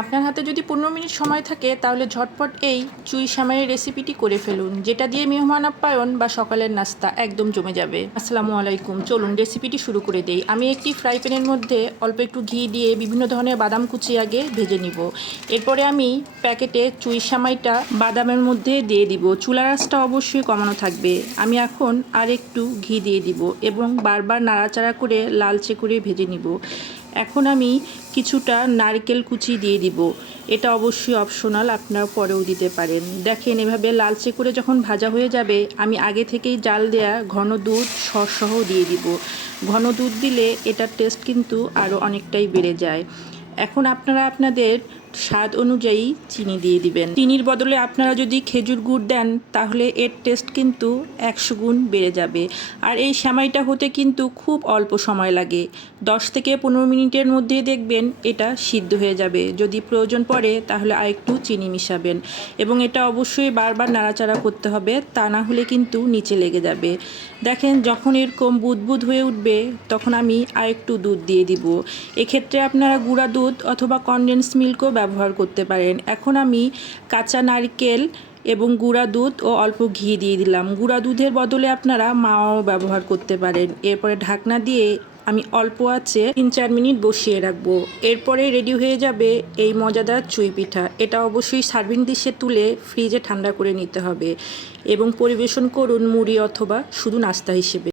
আপনার হাতে যদি 15 মিনিট সময় থাকে তাহলে ঝটপট এই চুই সেমাইয়ের রেসিপিটি করে ফেলুন, যেটা দিয়ে মেহমান আপ্যায়ন বা সকালের নাস্তা একদম জমে যাবে। আসসালামু আলাইকুম, চলুন রেসিপিটি শুরু করে দেই। আমি একটি ফ্রাই প্যানের মধ্যে অল্প একটু ঘি দিয়ে বিভিন্ন ধরনের বাদাম কুচি আগে ভেজে নিব। এরপরে আমি প্যাকেটে চুই সেমাইটা বাদামের মধ্যে দিয়ে দিব। চুলার আঁচটা অবশ্যই কমানো থাকবে। আমি এখন আর একটু ঘি দিয়ে দিব এবং বারবার নাড়াচাড়া করে লালচে করে ভেজে নিব। এখন আমি কিছুটা নারকেল কুচি দিয়ে দিব। এটা অবশ্যই অপশনাল, আপনারা পরেও দিতে পারেন। দেখেন এভাবে লালচে করে যখন ভাজা হয়ে যাবে, আমি আগে থেকেই জাল দেয়া ঘন দুধ সহ দিয়ে দিব। ঘন দুধ দিলে এটার টেস্ট কিন্তু আরও অনেকটাই বেড়ে যায়। এখন আপনারা আপনাদের স্বাদ অনুযায়ী চিনি দিয়ে দিবেন। চিনির বদলে আপনারা যদি খেজুর গুড় দেন তাহলে এর টেস্ট কিন্তু 100 গুণ বেড়ে যাবে। আর এই সেমাইটা হতে কিন্তু খুব অল্প সময় লাগে, 10 থেকে 15 মিনিটের মধ্যে দেখবেন এটা সিদ্ধ হয়ে যাবে। যদি প্রয়োজন পড়ে তাহলে আরেকটু চিনি মিশাবেন এবং এটা অবশ্যই বারবার নাড়াচাড়া করতে হবে, তা না হলে কিন্তু নিচে লেগে যাবে। দেখেন যখন এরকম বুদবুদ হয়ে উঠবে তখন আমি আরেকটু দুধ দিয়ে দিব। এক্ষেত্রে আপনারা গুঁড়া দুধ অথবা কনডেন্স মিল্কও ব্যবহার করতে পারেন। এখন আমি কাঁচা নারকেল এবং গুঁড়া দুধ ও অল্প ঘি দিয়ে দিলাম। গুঁড়া দুধের বদলে আপনারা মাওয়াও ব্যবহার করতে পারেন। এরপরে ঢাকনা দিয়ে আমি অল্প আঁচে 3-4 মিনিট বসিয়ে রাখবো। এরপরে রেডি হয়ে যাবে এই মজাদার চুই পিঠা। এটা অবশ্যই সার্ভিং ডিশে তুলে ফ্রিজে ঠান্ডা করে নিতে হবে এবং পরিবেশন করুন মুড়ি অথবা শুধু নাস্তা হিসেবে।